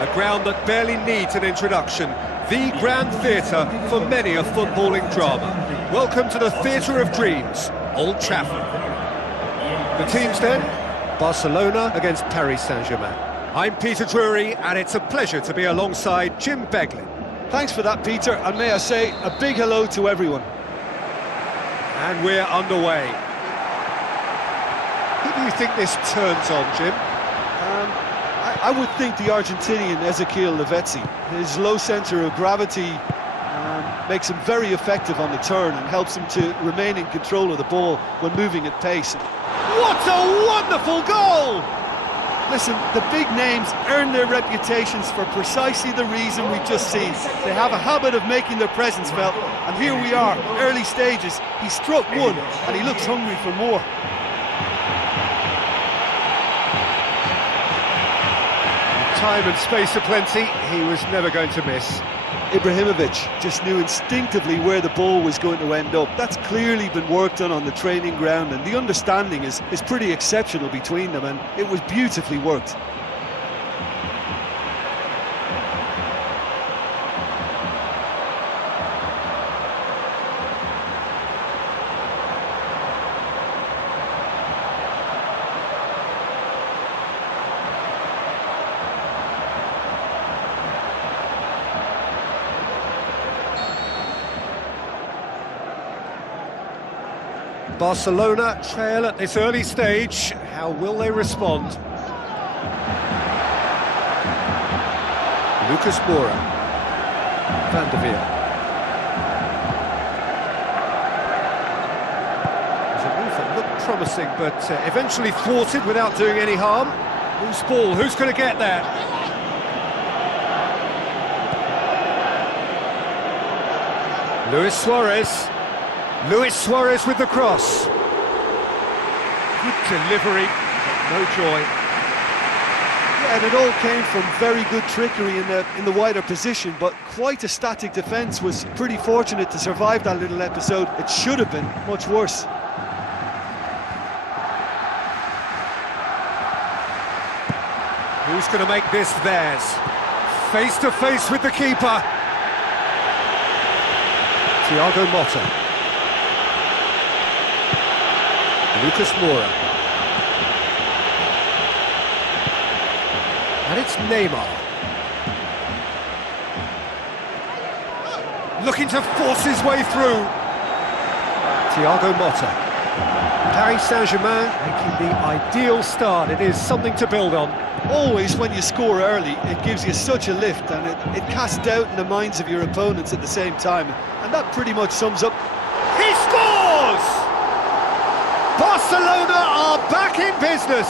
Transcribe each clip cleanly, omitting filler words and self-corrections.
A ground that barely needs an introduction. The grand theatre for many a footballing drama. Welcome to the Theatre of Dreams, Old Trafford. The teams then, Barcelona against Paris Saint-Germain. I'm Peter Drury, and it's a pleasure to be alongside Jim Beglin. Thanks for that, Peter, and may I say a big hello to everyone. And we're underway. Who do you think this turns on, Jim? I would think the Argentinian Ezequiel Lavezzi. His low centre of gravity makes him very effective on the turn and helps him to remain in control of the ball when moving at pace. What a wonderful goal! Listen, the big names earn their reputations for precisely the reason we've just seen. They have a habit of making their presence felt, and here we are, early stages. He struck one, and he looks hungry for more. Time and space aplenty, he was never going to miss. Ibrahimovic just knew instinctively where the ball was going to end up. That's clearly been worked on the training ground, and the understanding is pretty exceptional between them, and it was beautifully worked. Barcelona trail at this early stage. How will they respond? Lucas Moura. Van der Veer. There's a move that looked promising, but eventually thwarted without doing any harm. Loose ball, who's going to get there? Luis Suarez. Luis Suarez with the cross. Good delivery, but no joy. Yeah, and it all came from very good trickery in the wider position, but quite a static defence. Was pretty fortunate to survive that little episode. It should have been much worse. Who's going to make this theirs? Face to face with the keeper. Thiago Motta. Lucas Moura. And it's Neymar. Looking to force his way through. Thiago Motta. Paris Saint-Germain making the ideal start. It is something to build on. Always when you score early, it gives you such a lift, and it casts doubt in the minds of your opponents at the same time. And that pretty much sums up. He scores! Barcelona are back in business.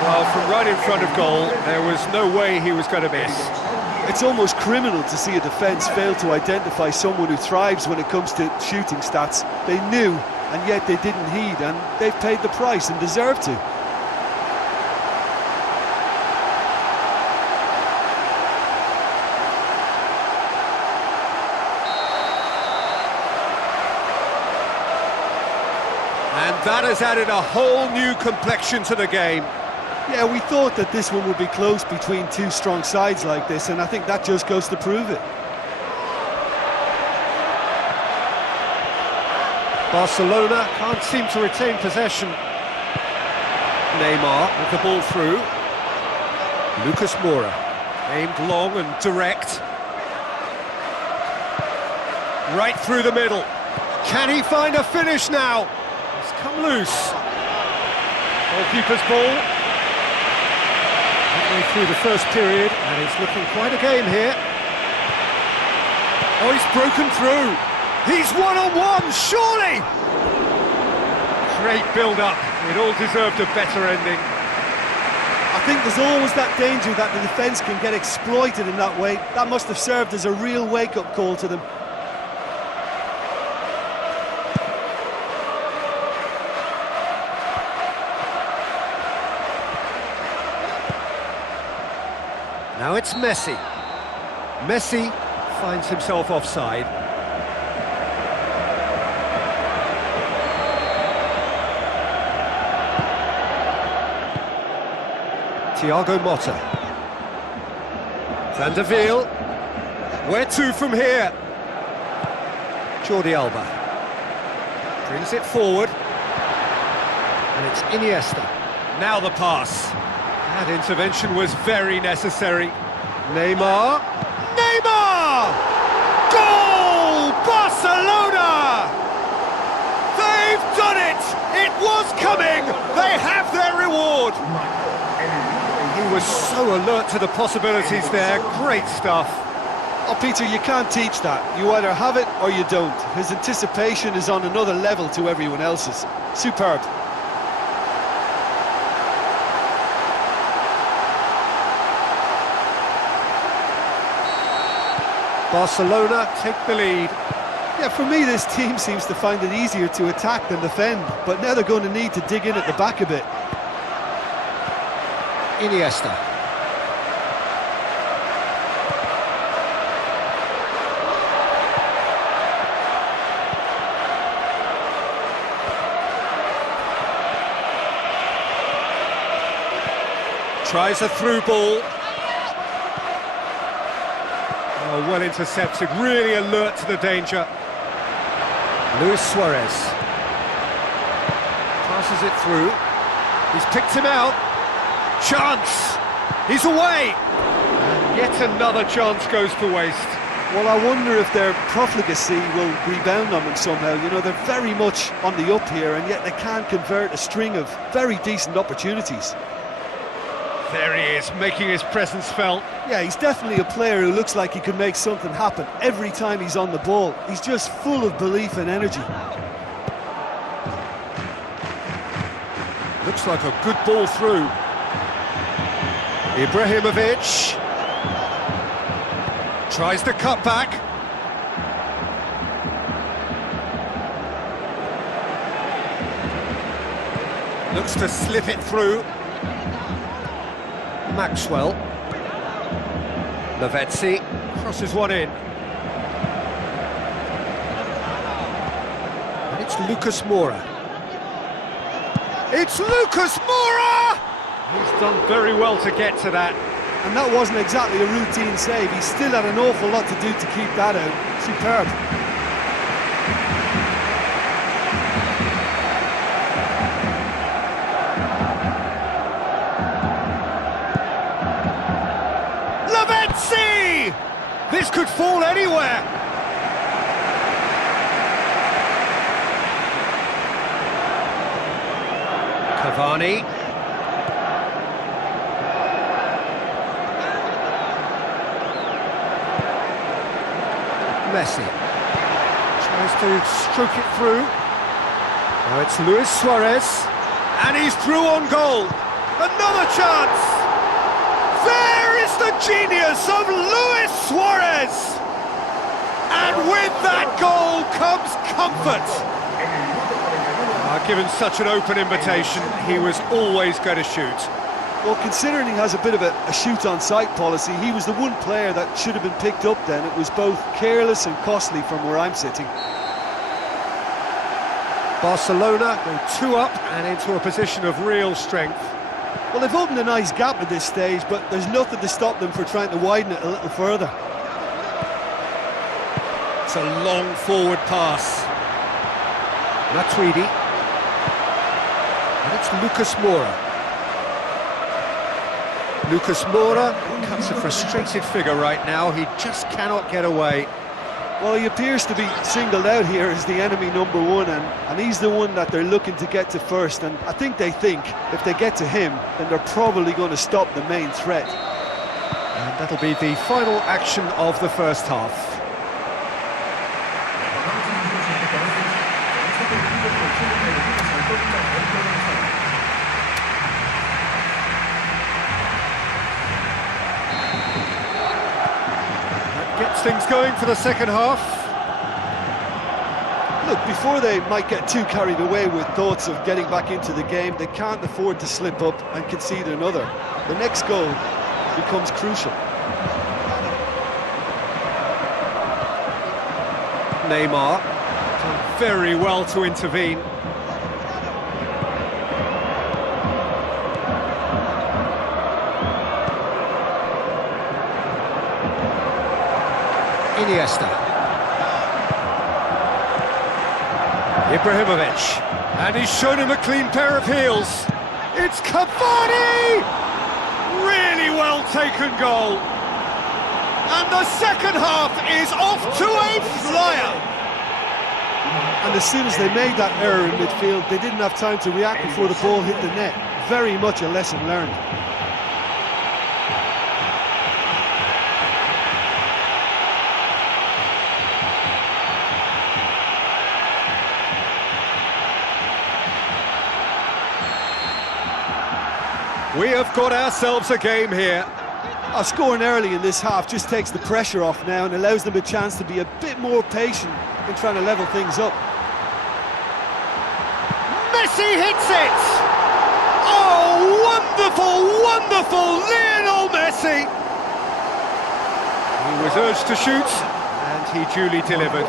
Well, from right in front of goal, there was no way he was going to miss. It's almost criminal to see a defence fail to identify someone who thrives when it comes to shooting stats. They knew, and yet they didn't heed, and they've paid the price and deserve to. And that has added a whole new complexion to the game. Yeah, we thought that this one would be close between two strong sides like this, and I think that just goes to prove it. Barcelona can't seem to retain possession. Neymar with the ball through. Lucas Moura, aimed long and direct. Right through the middle. Can he find a finish now? It's come loose. Goalkeeper's ball. Halfway through the first period, and it's looking quite a game here. Oh, he's broken through. He's one-on-one, surely! Great build-up. It all deserved a better ending. I think there's always that danger that the defence can get exploited in that way. That must have served as a real wake-up call to them. Now it's Messi. Messi finds himself offside. Thiago Motta. Van der Veer. Where to from here? Jordi Alba. Brings it forward. And it's Iniesta. Now the pass. That intervention was very necessary. Neymar. Neymar! Goal! Barcelona! They've done it! It was coming! They have their reward! He was so alert to the possibilities there. Great stuff. Oh, Peter, you can't teach that. You either have it or you don't. His anticipation is on another level to everyone else's. Superb. Barcelona take the lead. Yeah, for me, this team seems to find it easier to attack than defend, but now they're going to need to dig in at the back a bit. Iniesta. Tries a through ball. Oh, well intercepted, really alert to the danger. Luis Suarez. Passes it through. He's picked him out. Chance! He's away! And yet another chance goes to waste. Well, I wonder if their profligacy will rebound on them somehow. You know, they're very much on the up here, and yet they can't convert a string of very decent opportunities. There he is, making his presence felt. Yeah, he's definitely a player who looks like he could make something happen every time he's on the ball. He's just full of belief and energy. Looks like a good ball through. Ibrahimovic. Tries the cut back. Looks to slip it through. Maxwell. Lavezzi crosses one in. And it's Lucas Moura. It's Lucas Moura! He's done very well to get to that. And that wasn't exactly a routine save. He still had an awful lot to do to keep that out. Superb. This could fall anywhere! Cavani. Messi. Tries to stroke it through. Now it's Luis Suarez. And he's through on goal. Another chance! There is the genius of Luis Suarez! And with that goal comes comfort! Given such an open invitation, he was always going to shoot. Well, considering he has a bit of a shoot-on-sight policy, he was the one player that should have been picked up then. It was both careless and costly from where I'm sitting. Barcelona go 2 up and into a position of real strength. Well, they've opened a nice gap at this stage, but there's nothing to stop them for trying to widen it a little further. It's a long forward pass. Matuidi. And it's Lucas Moura. Lucas Moura cuts a frustrated figure right now. He just cannot get away. Well, he appears to be singled out here as the enemy #1, and he's the one that they're looking to get to first. And I think they think if they get to him, then they're probably going to stop the main threat. And that'll be the final action of the first half. Gets things going for the second half. Look, before they might get too carried away with thoughts of getting back into the game, they can't afford to slip up and concede another. The next goal becomes crucial. Neymar done very well to intervene. Iniesta. Ibrahimovic. And he's shown him a clean pair of heels. It's Cavani! Really well taken goal. And the second half is off to a flyer. And as soon as they made that error in midfield, they didn't have time to react before the ball hit the net. Very much a lesson learned. We have got ourselves a game here. Scoring early in this half just takes the pressure off now and allows them a chance to be a bit more patient in trying to level things up. Messi hits it! Oh, wonderful, wonderful Lionel Messi! He was urged to shoot, and he duly delivered.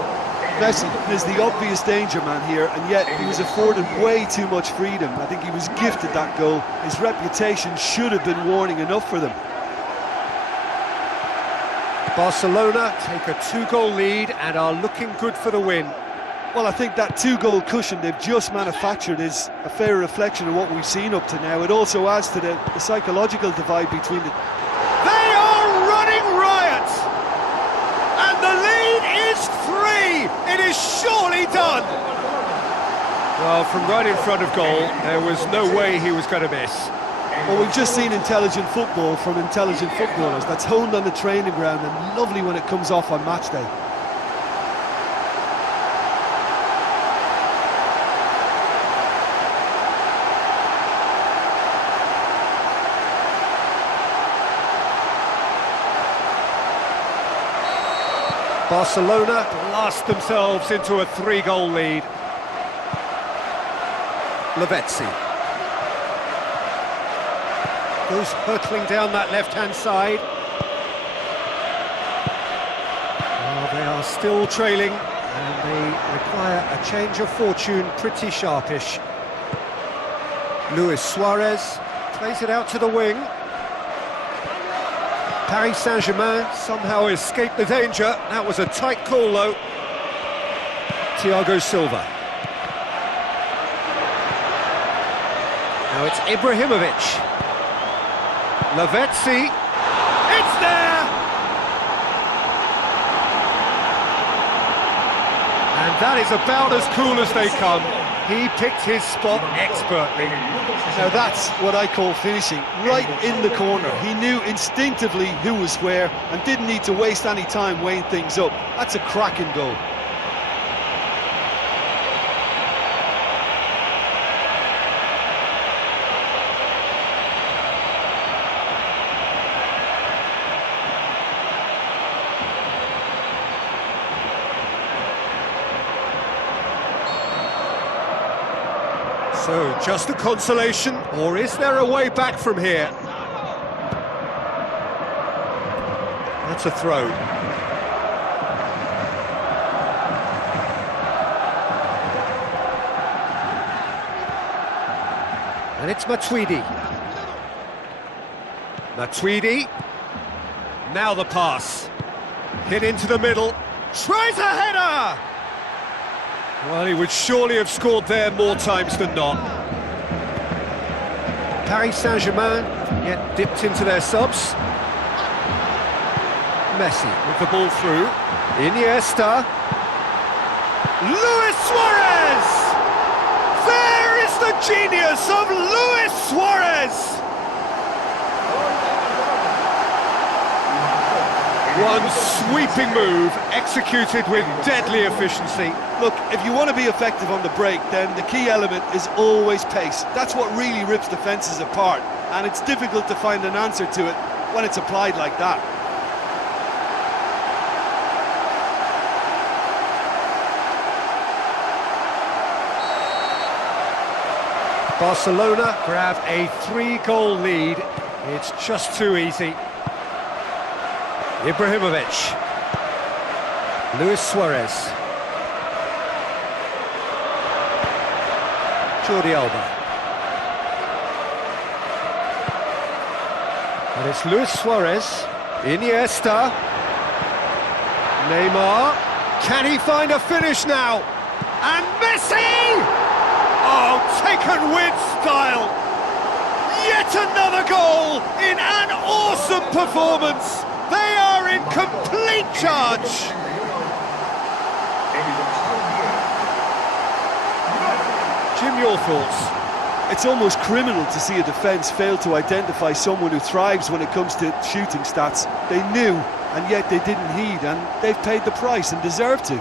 Messi is the obvious danger man here, and yet he was afforded way too much freedom. I think he was gifted that goal. His reputation should have been warning enough for them. Barcelona take a 2-goal lead and are looking good for the win. Well, I think that 2-goal cushion they've just manufactured is a fair reflection of what we've seen up to now. It also adds to the psychological divide between the... They are running riot! And the lead is 3! It is surely done! Well, from right in front of goal, there was no way he was going to miss. Well, we've just seen intelligent football from intelligent footballers. That's honed on the training ground and lovely when it comes off on match day. Barcelona blast themselves into a 3-goal lead. Lavezzi goes hurtling down that left-hand side. Well, they are still trailing, and they require a change of fortune, pretty sharpish. Luis Suarez plays it out to the wing. Paris Saint-Germain somehow escaped the danger. That was a tight call, though. Thiago Silva. Now it's Ibrahimovic. Lavezzi. It's there! And that is about as cool as they come. He picked his spot expertly. Now that's what I call finishing, right in the corner. He knew instinctively who was where and didn't need to waste any time weighing things up. That's a cracking goal. So, just a consolation, or is there a way back from here? That's a throw. And it's Matuidi. Matuidi. Now the pass. Hit into the middle. Tries a header! Well, he would surely have scored there more times than not. Paris Saint-Germain yet dipped into their subs. Messi with the ball through. Iniesta. Luis Suarez! There is the genius of Luis Suarez! One sweeping move, executed with deadly efficiency. Look, if you want to be effective on the break, then the key element is always pace. That's what really rips defences apart, and it's difficult to find an answer to it when it's applied like that. Barcelona grab a 3-goal lead. It's just too easy. Ibrahimovic. Luis Suarez. Jordi Alba. And it's Luis Suarez. Iniesta. Neymar, can he find a finish now? And Messi! Oh, taken with style! Yet another goal in an awesome performance! They are in complete charge! Jim, your thoughts? It's almost criminal to see a defence fail to identify someone who thrives when it comes to shooting stats. They knew, and yet they didn't heed, and they've paid the price and deserve to.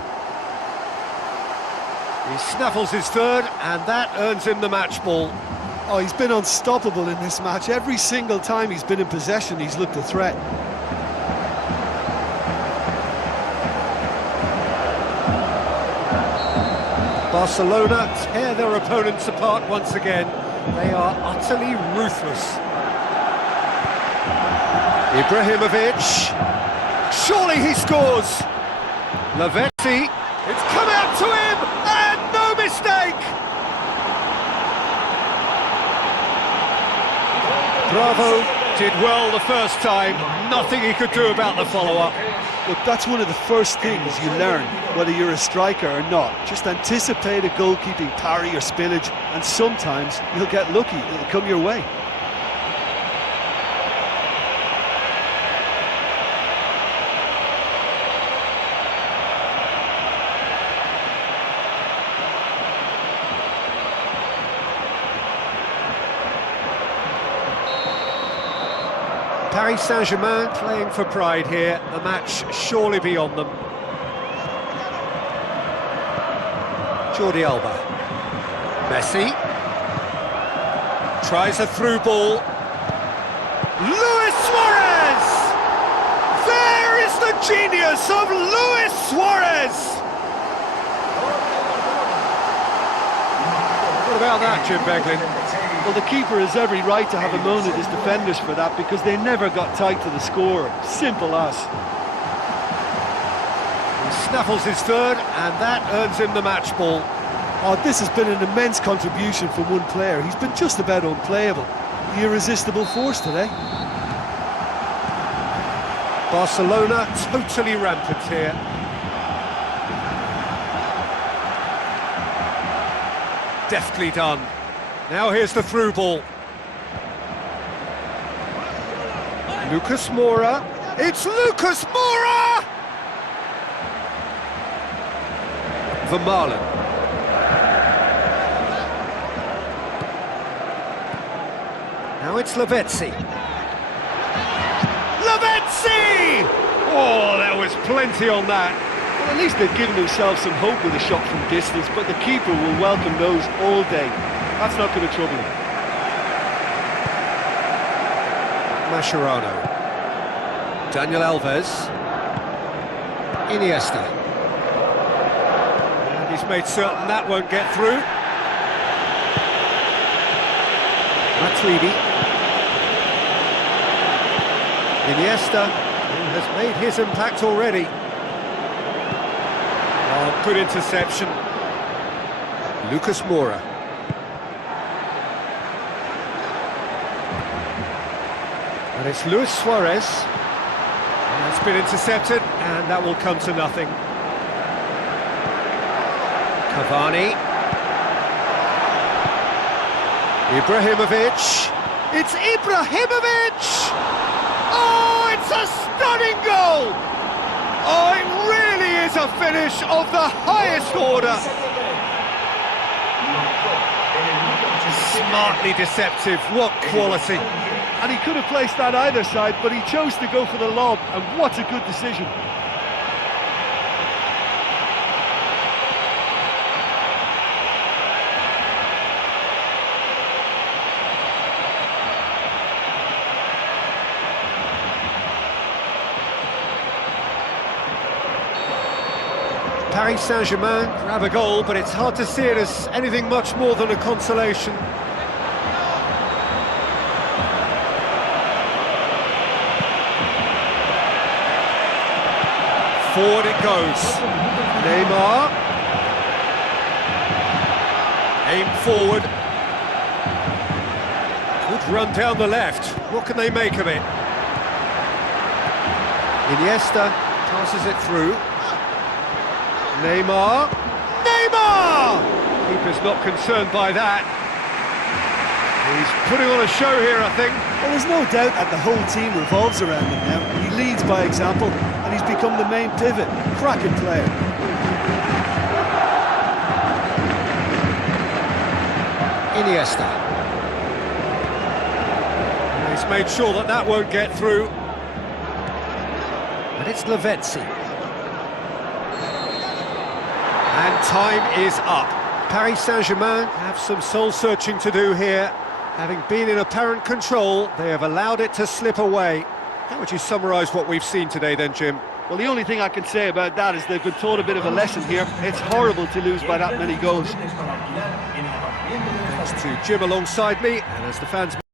He snaffles his third, and that earns him the match ball. Oh, he's been unstoppable in this match. Every single time he's been in possession, he's looked a threat. Barcelona tear their opponents apart once again. They are utterly ruthless. Ibrahimovic. Surely he scores. Lavezzi. It's come out to him, and no mistake! Bravo did well the first time. Nothing he could do about the follow-up. Look, that's one of the first things you learn, whether you're a striker or not. Just anticipate a goalkeeping parry or spillage, and sometimes you'll get lucky, it'll come your way. Paris Saint-Germain playing for pride here, the match surely beyond them. Jordi Alba. Messi. Tries a through ball. Luis Suarez! There is the genius of Luis Suarez! What about that, Jim Beglin? Well, the keeper has every right to have a moan at his defenders for that, because they never got tight to the score. Simple as. He snaffles his third, and that earns him the match ball. Oh, this has been an immense contribution from one player. He's been just about unplayable. The irresistible force today. Barcelona totally rampant here. Deftly done. Now here's the through ball. Lucas Moura. It's Lucas Moura! Vermaelen. Now it's Lavezzi. Lavezzi! Oh, there was plenty on that. Well, at least they've given themselves some hope with a shot from distance, but the keeper will welcome those all day. That's not going to trouble him. Mascherano. Daniel Alves. Iniesta. And he's made certain that won't get through. Matuidi. Iniesta, who has made his impact already. Oh, good interception. Lucas Moura. And it's Luis Suarez. And that's been intercepted, and that will come to nothing. Cavani. Ibrahimovic. It's Ibrahimovic! Oh, it's a stunning goal! Oh, it really is a finish of the highest order. Smartly deceptive, what quality. And he could have placed that either side, but he chose to go for the lob, and what a good decision. Paris Saint-Germain grab a goal, but it's hard to see it as anything much more than a consolation. Forward it goes. Neymar. Aim forward. Good run down the left. What can they make of it? Iniesta passes it through. Neymar! Neymar! Keeper's not concerned by that. He's putting on a show here, I think. Well, there's no doubt that the whole team revolves around him now. He leads by example, and he's become the main pivot. Cracking player. Iniesta. He's made sure that that won't get through. And it's Lavezzi. And time is up. Paris Saint-Germain have some soul-searching to do here. Having been in apparent control, they have allowed it to slip away. How would you summarise what we've seen today then, Jim? Well, the only thing I can say about that is they've been taught a bit of a lesson here. It's horrible to lose by that many goals. Thanks to Jim alongside me, and as the fans